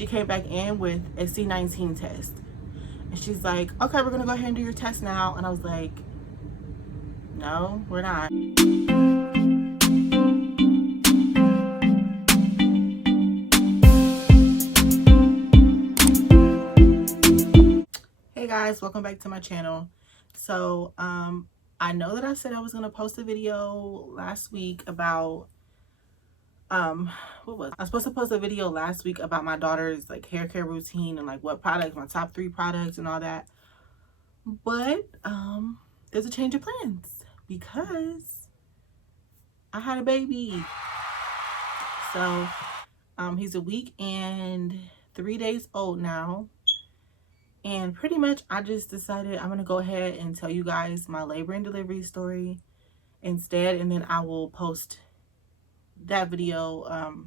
she came back in with a C19 test. And she's like, okay, we're gonna go ahead and do your test now. And I was like, no, we're not. Hey guys, welcome back to my channel. So I know that I said I was gonna post a video last week about I was supposed to post a video last week about my daughter's like hair care routine and like what products, my top 3 products and all that. But there's a change of plans because I had a baby. So he's a week and 3 days old now. And pretty much I just decided I'm gonna go ahead and tell you guys my labor and delivery story instead, and then I will post that video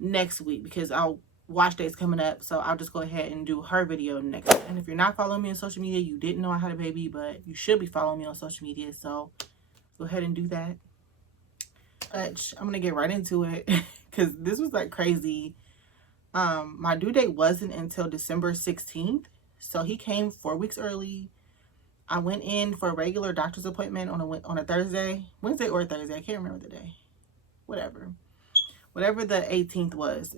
next week because I'll wash day's coming up, so I'll just go ahead and do her video next week. And if you're not following me on social media, you didn't know I had a baby, but you should be following me on social media, so go ahead and do that. But I'm gonna get right into it because this was like crazy. My due date wasn't until December 16th, so he came 4 weeks early. I went in for a regular doctor's appointment on a Thursday, Wednesday or Thursday, I can't remember the day. Whatever the 18th was,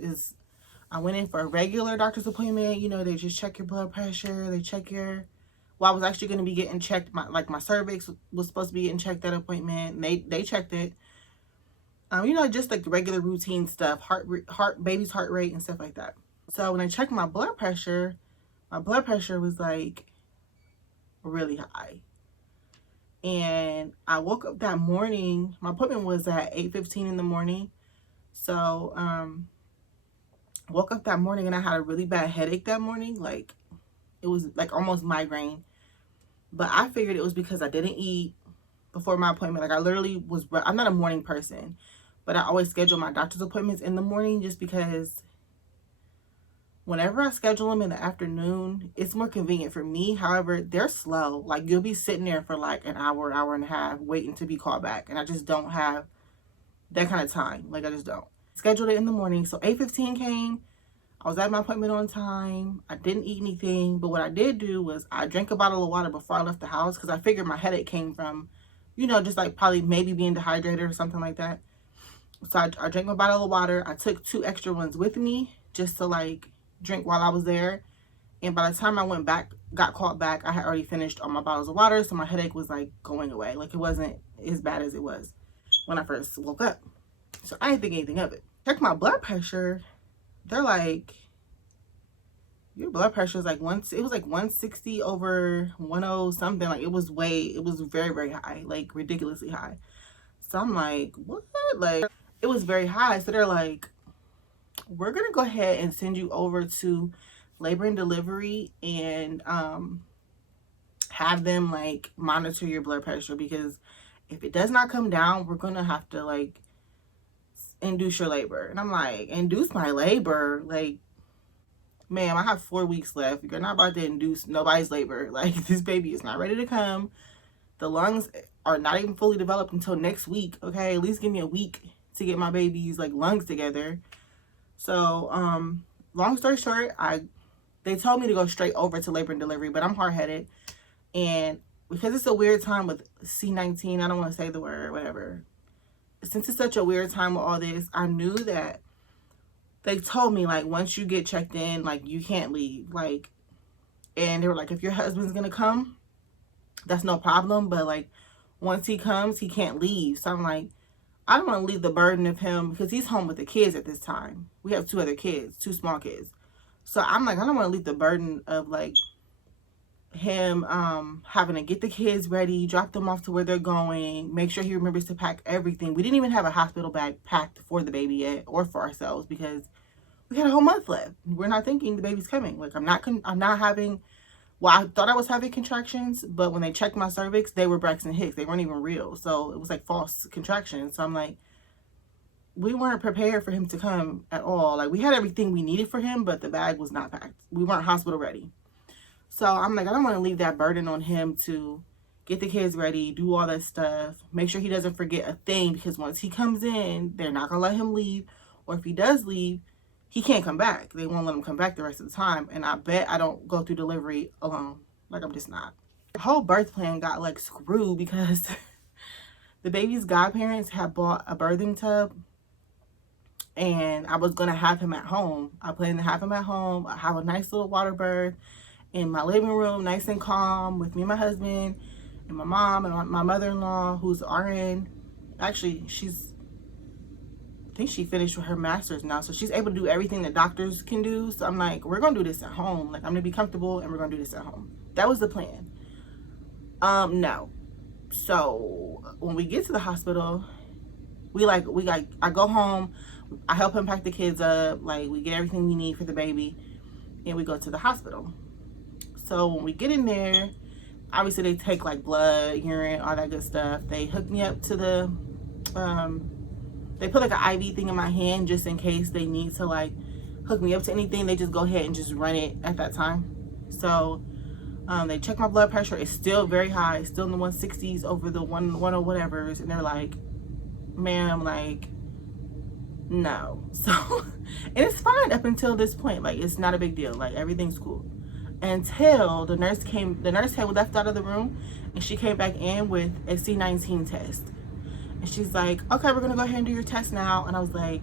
I went in for a regular doctor's appointment. You know, they just check your blood pressure, they check your, well, I was actually going to be getting checked, my cervix was supposed to be getting checked that appointment. They checked it. You know, just like the regular routine stuff, baby's heart rate and stuff like that. So when I checked my blood pressure was like really high. And I woke up that morning, my appointment was at 8:15 in the morning. So woke up that morning and I had a really bad headache that morning. Like it was like almost migraine. But I figured it was because I didn't eat before my appointment. Like I literally I'm not a morning person, but I always schedule my doctor's appointments in the morning just because whenever I schedule them in the afternoon, it's more convenient for me. However, they're slow. Like you'll be sitting there for like an hour, hour and a half waiting to be called back. And I just don't have that kind of time. Like I just don't. Scheduled it in the morning. So 8:15 came. I was at my appointment on time. I didn't eat anything. But what I did do was I drank a bottle of water before I left the house because I figured my headache came from, you know, just like probably maybe being dehydrated or something like that. So I drank my bottle of water. I took 2 extra ones with me just to like drink while I was there. And by the time I went back, got called back, I had already finished all my bottles of water. So my headache was like going away. Like it wasn't as bad as it was when I first woke up. So I didn't think anything of it. Check my blood pressure. They're like, your blood pressure is like it was like 160 over 10 something. Like it was very, very high, like ridiculously high. So I'm like, what? Like it was very high. So they're like, we're gonna go ahead and send you over to labor and delivery and have them like monitor your blood pressure, because if it does not come down, we're gonna have to like induce your labor. And I'm like, induce my labor? Like, ma'am, I have 4 weeks left. You're not about to induce nobody's labor. Like this baby is not ready to come. The lungs are not even fully developed until next week. Okay, at least give me a week to get my baby's like lungs together. So long story short, they told me to go straight over to labor and delivery, but I'm hard-headed, and because it's a weird time with C19, I don't want to say the word, whatever. Since it's such a weird time with all this, I knew that they told me like once you get checked in, like you can't leave. Like, and they were like, if your husband's gonna come, that's no problem, but like once he comes, he can't leave. So I'm like, I don't want to leave the burden of him because he's home with the kids at this time. We have 2 other kids, 2 small kids. So I'm like, I don't want to leave the burden of like him having to get the kids ready, drop them off to where they're going, make sure he remembers to pack everything. We didn't even have a hospital bag packed for the baby yet, or for ourselves, because we had a whole month left. We're not thinking the baby's coming. Like I'm not having, well, I thought I was having contractions, but when they checked my cervix, they were Braxton Hicks. They weren't even real. So it was like false contractions. So I'm like, we weren't prepared for him to come at all. Like we had everything we needed for him, but the bag was not packed. We weren't hospital ready. So I'm like, I don't want to leave that burden on him to get the kids ready, do all that stuff, make sure he doesn't forget a thing, because once he comes in, they're not going to let him leave. Or if he does leave, he can't come back. They won't let him come back the rest of the time. And I bet I don't go through delivery alone. Like, I'm just not. The whole birth plan got like screwed because the baby's godparents had bought a birthing tub, and I was going to have him at home. I planned to have him at home. I have a nice little water birth in my living room, nice and calm, with me and my husband and my mom and my mother-in-law, who's RN. Actually, I think she finished with her master's now, so she's able to do everything that doctors can do. So I'm like, we're gonna do this at home. Like, I'm gonna be comfortable and we're gonna do this at home. That was the plan. No. So when we get to the hospital, I go home, I help him pack the kids up, like, we get everything we need for the baby, and we go to the hospital. So when we get in there, obviously they take like blood, urine, all that good stuff. They hook me up to the they put like an IV thing in my hand just in case they need to like hook me up to anything. They just go ahead and just run it at that time. So they check my blood pressure. It's still very high, it's still in the 160s over the 1 or whatever's, and they're like, ma'am, like, no. So, and it's fine up until this point. Like, it's not a big deal, like, everything's cool, until the nurse had left out of the room, and she came back in with a C19 test. And she's like, okay, we're gonna go ahead and do your test now. And I was like,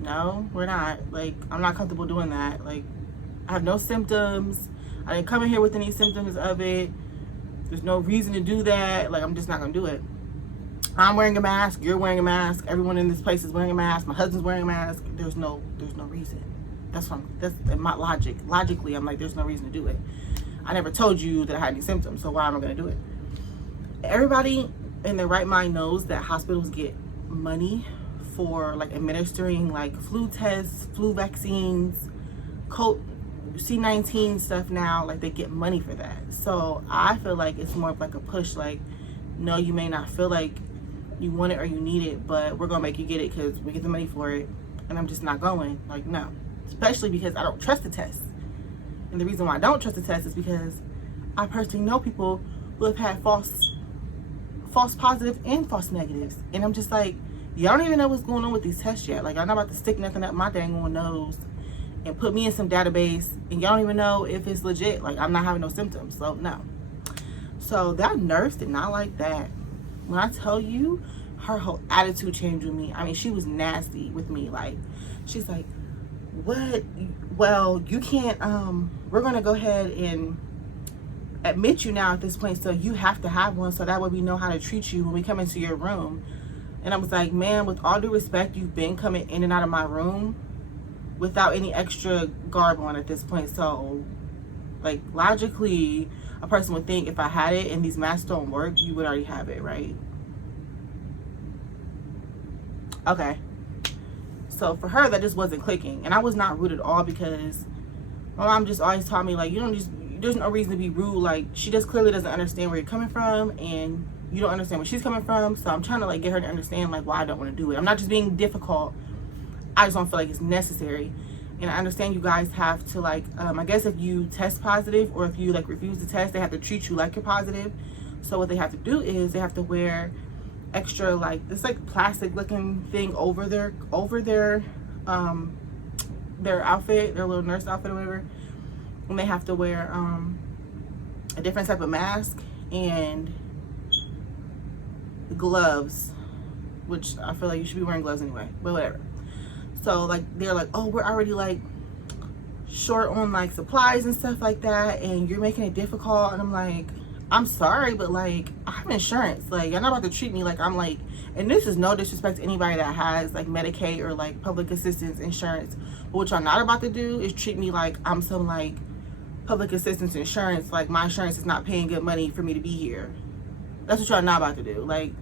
no, we're not. Like, I'm not comfortable doing that. Like, I have no symptoms. I didn't come in here with any symptoms of it. There's no reason to do that. Like, I'm just not gonna do it. I'm wearing a mask, you're wearing a mask, everyone in this place is wearing a mask, my husband's wearing a mask. There's no reason. That's my logic. Logically, I'm like, there's no reason to do it. I never told you that I had any symptoms, so why am I gonna do it? Everybody in their right mind knows that hospitals get money for like administering like flu tests, flu vaccines, C19 stuff now. Like, they get money for that. So I feel like it's more of like a push, like, no, you may not feel like you want it or you need it, but we're gonna make you get it because we get the money for it. And I'm just not going. Like, no. Especially because I don't trust the test. And the reason why I don't trust the test is because I personally know people who have had false positives and false negatives. And I'm just like, y'all don't even know what's going on with these tests yet. Like, I'm not about to stick nothing up my dang on nose and put me in some database and y'all don't even know if it's legit. Like, I'm not having no symptoms, so no. So that nurse did not like that. When I tell you, her whole attitude changed with me. I mean, she was nasty with me. Like, she's like, what? Well, you can't, we're gonna go ahead and admit you now at this point, so you have to have one, so that way we know how to treat you when we come into your room. And I was like, ma'am, with all due respect, you've been coming in and out of my room without any extra garb on at this point. So, like, logically, a person would think if I had it and these masks don't work, you would already have it, right? Okay. So for her, that just wasn't clicking. And I was not rude at all, because my mom just always taught me, like, there's no reason to be rude. Like, she just clearly doesn't understand where you're coming from, and you don't understand where she's coming from. So I'm trying to, like, get her to understand, like, why I don't want to do it. I'm not just being difficult. I just don't feel like it's necessary. And I understand you guys have to, like, I guess if you test positive or if you, like, refuse to test, they have to treat you like you're positive. So what they have to do is they have to wear extra, like, this, like, plastic looking thing over their outfit, their little nurse outfit or whatever. And they have to wear a different type of mask and gloves, which I feel like you should be wearing gloves anyway, but whatever. So, like, they're like, oh, we're already, like, short on, like, supplies and stuff like that, and you're making it difficult. And I'm like, I'm sorry, but, like, I have insurance. Like, you're not about to treat me like I'm, like, and this is no disrespect to anybody that has, like, Medicaid or, like, public assistance insurance, but what y'all not about to do is treat me like I'm some, like, public assistance insurance. Like, my insurance is not paying good money for me to be here. That's what y'all not about to do. Like,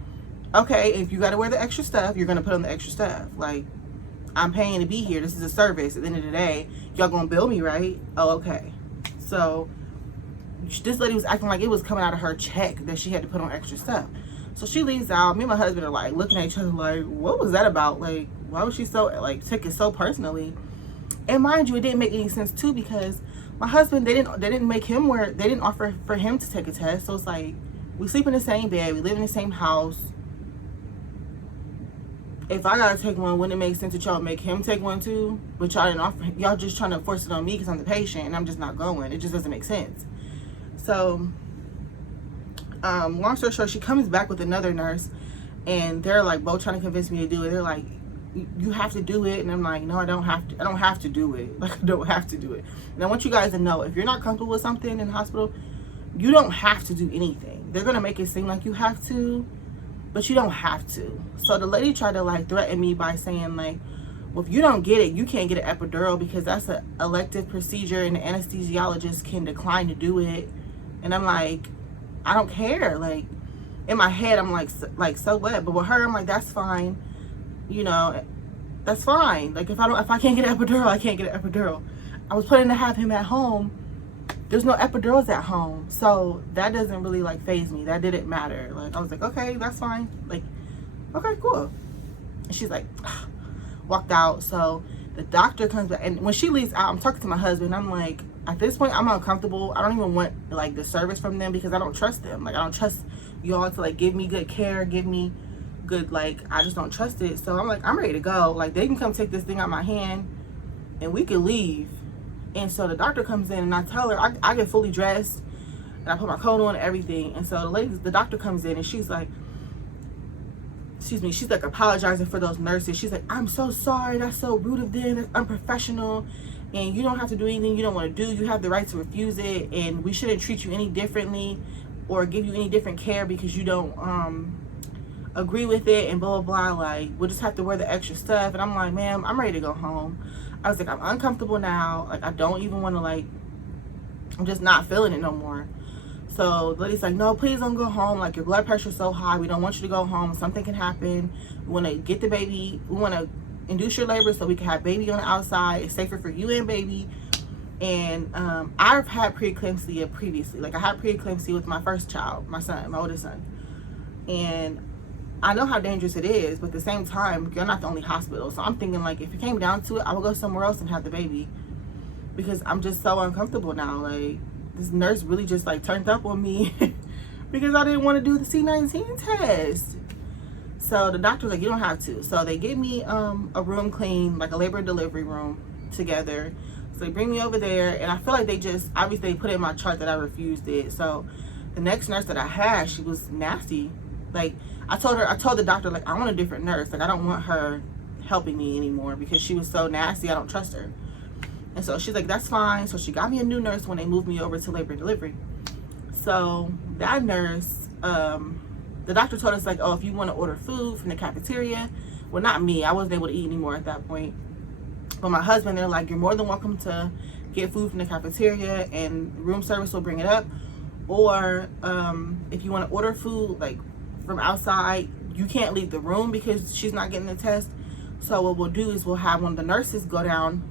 okay, if you got to wear the extra stuff, you're going to put on the extra stuff. Like, I'm paying to be here. This is a service. At the end of the day, y'all gonna bill me, right? Oh, okay. So this lady was acting like it was coming out of her check that she had to put on extra stuff. So she leaves out. Me and my husband are, like, looking at each other like, what was that about? Like, why was she so, like, took it so personally? And mind you, it didn't make any sense too, because my husband, they didn't make him wear, they didn't offer for him to take a test. So it's like, we sleep in the same bed, we live in the same house. if I gotta take one, wouldn't it make sense that y'all make him take one too? But y'all didn't offer, y'all just trying to force it on me because I'm the patient and I'm just not going. It just doesn't make sense. So, long story short, she comes back with another nurse, and they're like both trying to convince me to do it. They're like, you have to do it. And I'm like, no, I don't have to. I don't have to do it. Like, I don't have to do it. And I want you guys to know, if you're not comfortable with something in the hospital, you don't have to do anything. They're gonna make it seem like you have to, but you don't have to. So the lady tried to like threaten me by saying like, well, if you don't get it, you can't get an epidural because that's an elective procedure and the anesthesiologist can decline to do it. And I'm like, I don't care. Like, in my head, I'm like so what? But with her, I'm like, that's fine. You know, that's fine. Like, if I can't get an epidural, I can't get an epidural. I was planning to have him at home. There's no epidurals at home, so that doesn't really like phase me. That didn't matter. Like, I was like, okay, that's fine. Like, okay, cool. And she's like, walked out. So the doctor comes back, and when she leaves out, I'm talking to my husband. I'm like, at this point, I'm uncomfortable. I don't even want like the service from them because I don't trust them. Like, I don't trust y'all to like give me good care, give me good, like, I just don't trust it. So I'm like, I'm ready to go. Like, they can come take this thing out my hand and we can leave. And so the doctor comes in and I tell her, I get fully dressed and I put my coat on and everything. And so the doctor comes in and she's like, excuse me, she's like apologizing for those nurses. She's like, I'm so sorry, that's so rude of them, that's unprofessional, and you don't have to do anything you don't want to do. You have the right to refuse it, and we shouldn't treat you any differently or give you any different care because you don't agree with it, and blah blah blah. Like, we'll just have to wear the extra stuff. And I'm like, ma'am, I'm ready to go home. I was like, I'm uncomfortable now. Like, I don't even want to, like, I'm just not feeling it no more. So the lady's like, no, please don't go home. Like, your blood pressure's so high. We don't want you to go home. Something can happen. We want to get the baby. We want to induce your labor so we can have baby on the outside. It's safer for you and baby. And I've had preeclampsia previously. Like, I had preeclampsia with my first child, my son, my oldest son. And I know how dangerous it is, but at the same time, you're not the only hospital. So I'm thinking, like, if it came down to it, I would go somewhere else and have the baby, because I'm just so uncomfortable now. Like, this nurse really just like turned up on me because I didn't want to do the C19 test. So the doctor's like, you don't have to. So they give me a room clean, like a labor and delivery room together. So they bring me over there, and I feel like they just, obviously they put in my chart that I refused it. So the next nurse that I had, she was nasty. Like, I told the doctor, like, I want a different nurse. Like, I don't want her helping me anymore because she was so nasty. I don't trust her. And so she's like, that's fine. So she got me a new nurse when they moved me over to labor and delivery. So that nurse, the doctor told us, like, oh, if you want to order food from the cafeteria, well, not me. I wasn't able to eat anymore at that point. But my husband, they're like, you're more than welcome to get food from the cafeteria and room service will bring it up. Or if you want to order food, like, from outside, you can't leave the room because she's not getting the test. So what we'll do is we'll have one of the nurses go down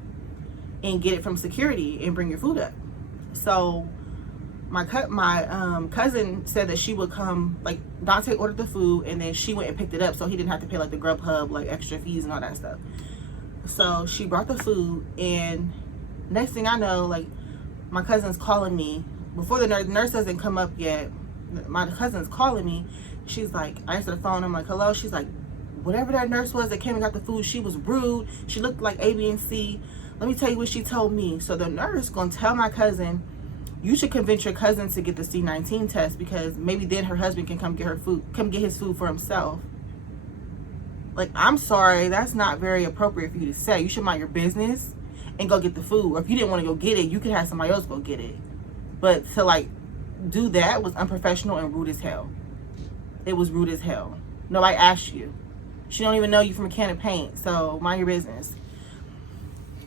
and get it from security and bring your food up. So my cousin said that she would come, like, Dante ordered the food and then she went and picked it up so he didn't have to pay like the Grubhub, like, extra fees and all that stuff. So she brought the food, and next thing I know, like, my cousin's calling me before the nurse doesn't come up yet. My cousin's calling me. She's like, I answer the phone, I'm like, hello. She's like, whatever that nurse was that came and got the food, she was rude. She looked like A, B, and C. Let me tell you what she told me. So the nurse gonna tell my cousin, you should convince your cousin to get the C19 test because maybe then her husband can come get his food for himself. Like, I'm sorry, that's not very appropriate for you to say. You should mind your business and go get the food. Or if you didn't want to go get it, you could have somebody else go get it. But to, like, do that was unprofessional and rude as hell. It was rude as hell. Nobody asked you. She don't even know you from a can of paint, so mind your business.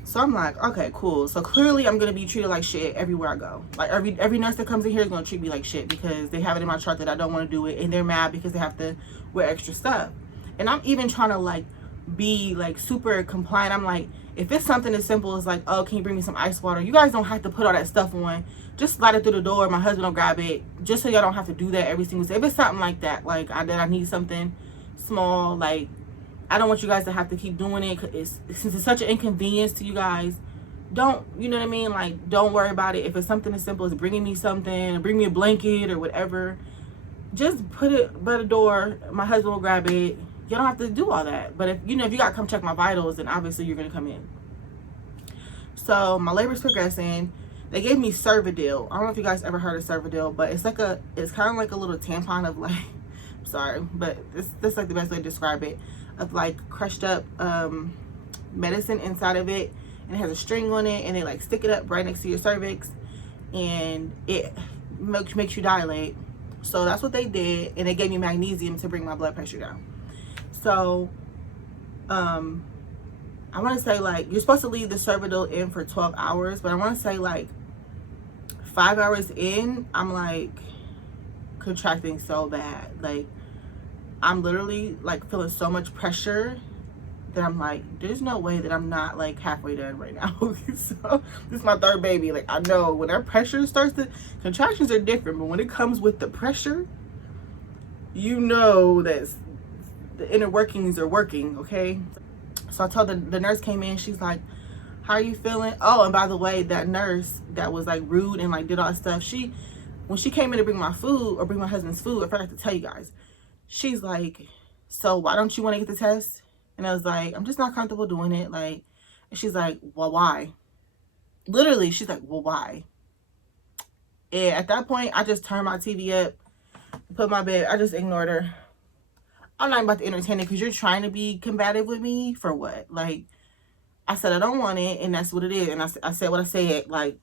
So I'm like, okay, cool. So clearly I'm gonna be treated like shit everywhere I go. Like, every nurse that comes in here is gonna treat me like shit because they have it in my chart that I don't want to do it, and they're mad because they have to wear extra stuff. And I'm even trying to, like, be, like, super compliant. I'm like, if it's something as simple as, like, oh, can you bring me some ice water? You guys don't have to put all that stuff on. Just slide it through the door. My husband will grab it, just so y'all don't have to do that every single day. If it's something like that, like, that I need something small, like, I don't want you guys to have to keep doing it since it's such an inconvenience to you guys. Don't, you know what I mean? Like, don't worry about it. If it's something as simple as bringing me something, or bring me a blanket or whatever, just put it by the door. My husband will grab it. you don't have to do all that. But if you know, if you got to come check my vitals, then obviously you're gonna come in. So my labor's progressing. They gave me Cervido. I don't know if you guys ever heard of Cervido, but it's like it's kind of like a little tampon of like, sorry, but this like the best way to describe it, of like crushed up medicine inside of it, and it has a string on it, and they like stick it up right next to your cervix, and it makes you dilate. So that's what they did, and they gave me magnesium to bring my blood pressure down. So I want to say like you're supposed to leave the Cervido in for 12 hours, but I want to say like 5 hours in, I'm like contracting so bad. Like I'm literally like feeling so much pressure that I'm like, there's no way that I'm not like halfway done right now. So this is my third baby. Like I know when that pressure starts to, contractions are different, but when it comes with the pressure, you know that the inner workings are working, okay? So I told the nurse came in, she's like, how are you feeling? Oh, and by the way, that nurse that was like rude and like did all that stuff, when she came in to bring my food or bring my husband's food, I forgot to tell you guys, she's like, so why don't you want to get the test? And I was like, I'm just not comfortable doing it. Like, and she's like, well, why? Literally, she's like, well, why? And at that point, I just turned my TV up, put my bed, I just ignored her. I'm not about to entertain it because you're trying to be combative with me for what? Like, I said I don't want it, and that's what it is. And I said what I said. Like,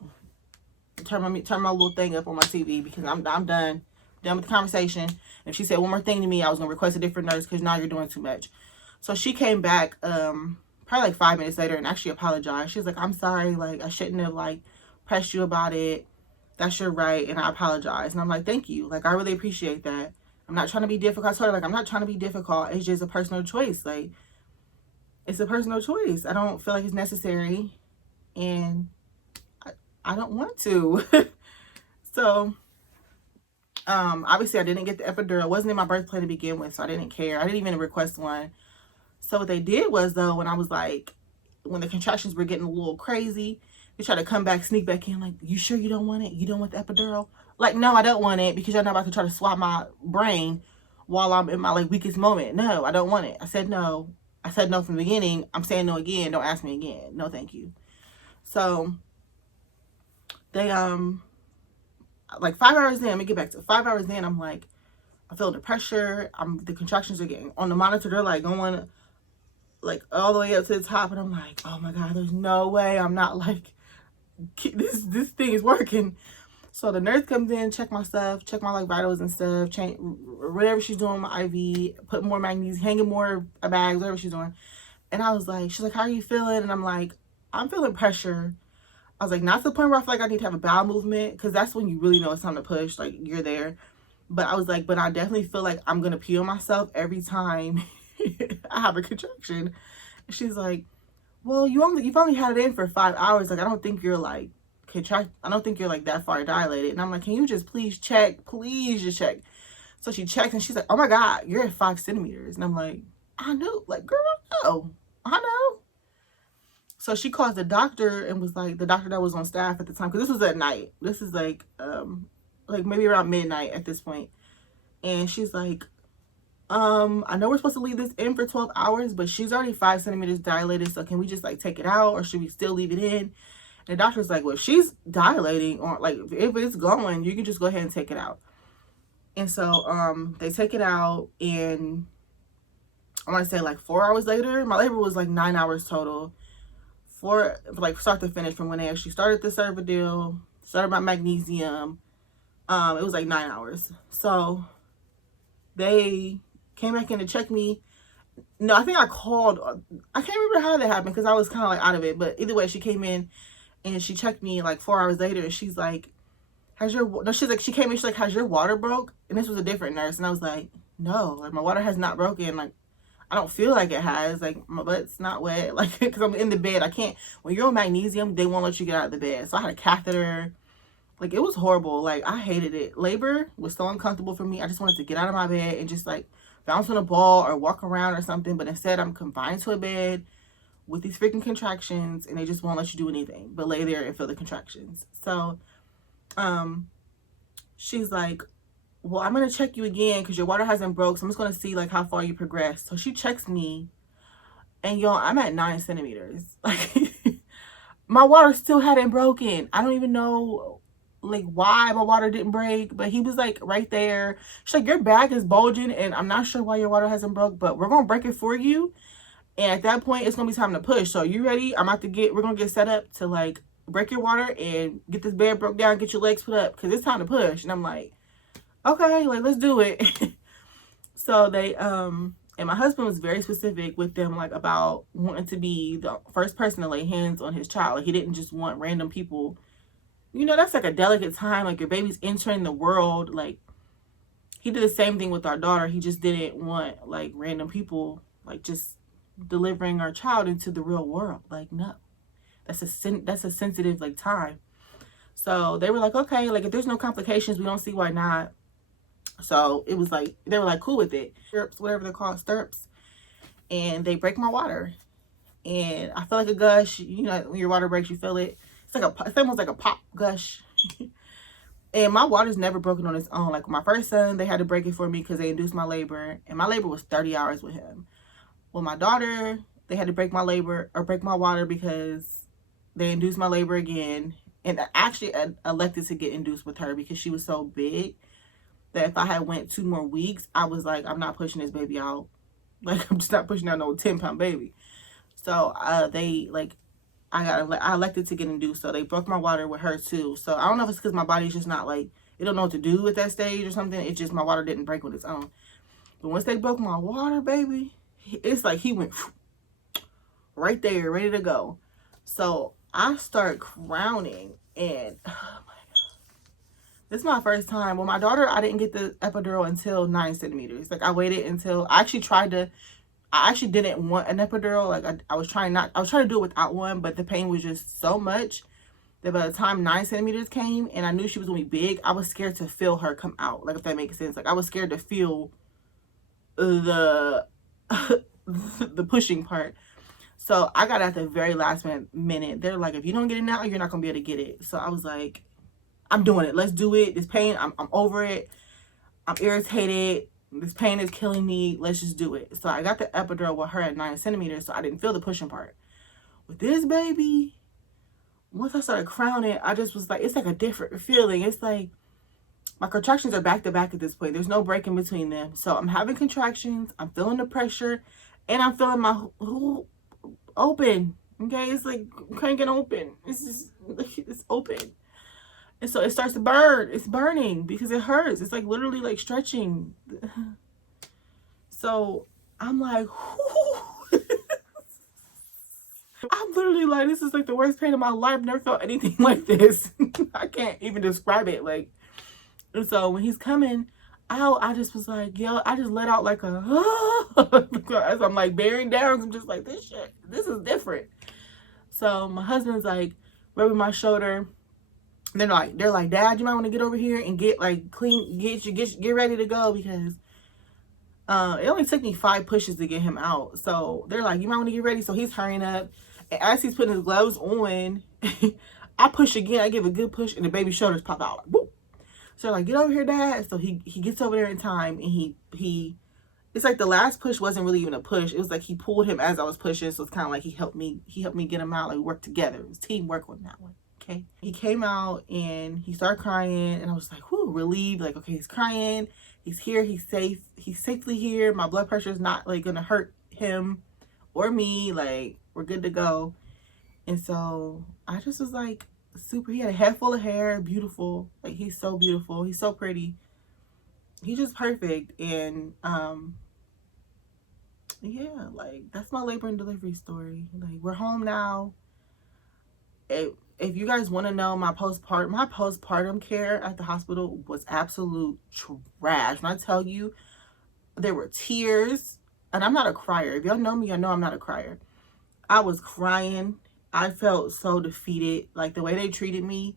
turn my little thing up on my TV because I'm done with the conversation. If she said one more thing to me, I was gonna request a different nurse because now you're doing too much. So she came back probably like 5 minutes later and actually apologized. She's like, I'm sorry, like I shouldn't have like pressed you about it. That's your right, and I apologize. And I'm like, thank you. Like I really appreciate that. I'm not trying to be difficult. I told her, like, I'm not trying to be difficult. It's just a personal choice. Like, it's a personal choice. I don't feel like it's necessary, and I don't want to. So, obviously I didn't get the epidural. It wasn't in my birth plan to begin with, so I didn't care. I didn't even request one. So what they did was, though, when I was like, when the contractions were getting a little crazy, they tried to come back, sneak back in, like, you sure you don't want it? You don't want the epidural? Like, no, I don't want it because you're not about to try to swap my brain while I'm in my like weakest moment. No, I don't want it. I said no. I said no from the beginning. I'm saying no again. Don't ask me again. No, thank you. So they like 5 hours in, let me get back to 5 hours in, I'm like, I feel the pressure. The contractions are getting on the monitor. They're like going like all the way up to the top, and I'm like, oh my God, there's no way I'm not like this thing is working. So the nurse comes in, check my stuff, check my like vitals and stuff, change whatever she's doing, my IV, put more magnesium, hanging more bags, whatever she's doing. And I was like, she's like, how are you feeling? And I'm like, I'm feeling pressure. I was like, not to the point where I feel like I need to have a bowel movement, because that's when you really know it's time to push, like you're there. But I was like, but I definitely feel like I'm gonna pee on myself every time I have a contraction. And she's like, well, you've only had it in for 5 hours. Like, I don't think you're like I don't think you're like that far dilated. And I'm like, can you just please check? Please just check. So she checked and she's like, oh my God, you're at 5 centimeters. And I'm like, I know. Like, girl, no, I know. So she called the doctor and was like, the doctor that was on staff at the time, because this was at night. This is like maybe around midnight at this point. And she's like, I know we're supposed to leave this in for 12 hours, but she's already 5 centimeters dilated. So can we just like take it out, or should we still leave it in? And the doctor's like, well, if she's dilating, or like if it's going, you can just go ahead and take it out. And so they take it out, and I want to say like 4 hours later, my labor was like 9 hours total. Like start to finish, from when they actually started the Cervido, started my magnesium. It was like 9 hours. So they came back in to check me. No, I think I called. I can't remember how that happened because I was kind of like out of it. But either way, she came in and she checked me like 4 hours later, and she's like, she came in, she's like, has your water broke? And this was a different nurse. And I was like, no, like my water has not broken. Like, I don't feel like it has. Like, my butt's not wet. Like, because I'm in the bed. I can't, when you're on magnesium, they won't let you get out of the bed. So I had a catheter. Like, it was horrible. Like, I hated it. Labor was so uncomfortable for me. I just wanted to get out of my bed and just like bounce on a ball or walk around or something. But instead, I'm confined to a bed with these freaking contractions, and they just won't let you do anything but lay there and feel the contractions. So she's like, well, I'm going to check you again because your water hasn't broke. So I'm just going to see like how far you progressed. So she checks me, and y'all, I'm at 9 centimeters. Like, my water still hadn't broken. I don't even know like why my water didn't break, but he was like right there. She's like, your bag is bulging and I'm not sure why your water hasn't broke, but we're going to break it for you. And at that point, it's going to be time to push. So you ready? We're going to get set up to like break your water and get this bed broke down, get your legs put up because it's time to push. And I'm like, okay, like, let's do it. So they, and my husband was very specific with them, like, about wanting to be the first person to lay hands on his child. Like, he didn't just want random people. You know, that's like a delicate time. Like, your baby's entering the world. Like, he did the same thing with our daughter. He just didn't want, like, random people, like, just delivering our child into the real world. Like, no. That's a sensitive, like, time. So they were like, okay, like, if there's no complications, we don't see why not. So it was like, they were like cool with it. Stirrups, whatever they're called, stirrups. And they break my water. And I feel like a gush. You know, when your water breaks, you feel it. It's almost like a pop gush. And my water's never broken on its own. Like my first son, they had to break it for me because they induced my labor. And my labor was 30 hours with him. Well, my daughter, they had to break my labor or break my water because they induced my labor again. And I actually elected to get induced with her because she was so big that if I had went 2 more weeks, I was like, I'm not pushing this baby out. Like, I'm just not pushing out no 10-pound baby. So they, like, I elected to get induced. So they broke my water with her too. So I don't know if it's because my body's just not like, it don't know what to do at that stage or something. It's just my water didn't break on its own. But once they broke my water, baby, it's like he went right there, ready to go. So I start crowning, and this is my first time. Well, my daughter, I didn't get the epidural until 9 centimeters. Like, I waited until, I actually didn't want an epidural. Like, I was trying to do it without one, but the pain was just so much that by the time 9 centimeters came and I knew she was going to be big, I was scared to feel her come out. Like, if that makes sense. Like, I was scared to feel the, the pushing part. So I got at the very last minute. They're like, if you don't get it now, you're not going to be able to get it. So I was like, I'm doing it. Let's do it. This pain, I'm over it. I'm irritated. This pain is killing me. Let's just do it. So I got the epidural with her at 9 centimeters, so I didn't feel the pushing part. With this baby, once I started crowning, I just was like, it's like a different feeling. It's like my contractions are back to back at this point. There's no break in between them. So I'm having contractions. I'm feeling the pressure, and I'm feeling my open. Okay, it's like cranking open. It's just, it's open. And so it starts to burn. It's burning because it hurts. It's like literally like stretching. So I'm like, I'm literally like, this is like the worst pain of my life. Never felt anything like this. I can't even describe it. Like, and so when he's coming out, I just was like, yo, I just let out like a, as I'm like bearing down. I'm just like, this is different. So my husband's like rubbing my shoulder. They're like, Dad, you might want to get over here and get like clean, get ready to go, because it only took me 5 pushes to get him out. So they're like, you might want to get ready. So he's hurrying up, and as he's putting his gloves on, I push again. I give a good push, and the baby's shoulders pop out. Like, whoop. So they're like, get over here, Dad. So he gets over there in time, and he it's like the last push wasn't really even a push. It was like he pulled him as I was pushing. So it's kind of like he helped me get him out. Like, we worked together. It was teamwork on that one. Okay. He came out and he started crying, and I was like, whoo, relieved. Like, okay, he's crying. He's here. He's safe. He's safely here. My blood pressure is not like gonna hurt him or me. Like, we're good to go. And so I just was like, super. He had a head full of hair, beautiful. Like, he's so beautiful. He's so pretty. He's just perfect. And yeah, like, that's my labor and delivery story. Like, we're home now. If you guys want to know my postpartum care at the hospital was absolute trash. When I tell you, there were tears, and I'm not a crier. If y'all know me, y'all know I'm not a crier. I was crying. I felt so defeated. Like, the way they treated me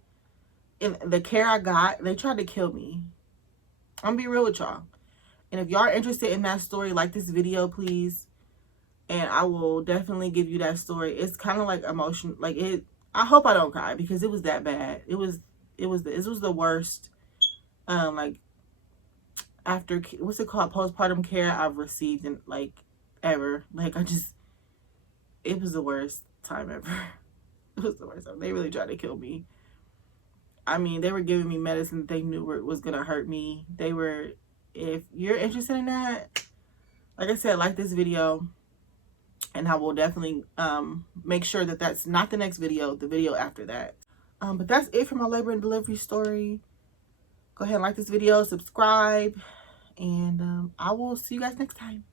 and the care I got, they tried to kill me. I'm gonna be real with y'all. And if y'all are interested in that story, like this video, please. And I will definitely give you that story. It's kind of like emotion, like it. I hope I don't cry, because it was that bad. It was the worst. Like, after, what's it called, postpartum care I've received in like ever. Like it was the worst time ever. It was the worst time. They really tried to kill me. I mean, they were giving me medicine they knew it was gonna hurt me. They were, if you're interested in that, like I said, like this video, and I will definitely make sure that that's not the next video, the video after that. But that's it for my labor and delivery story. Go ahead and like this video, subscribe, and I will see you guys next time.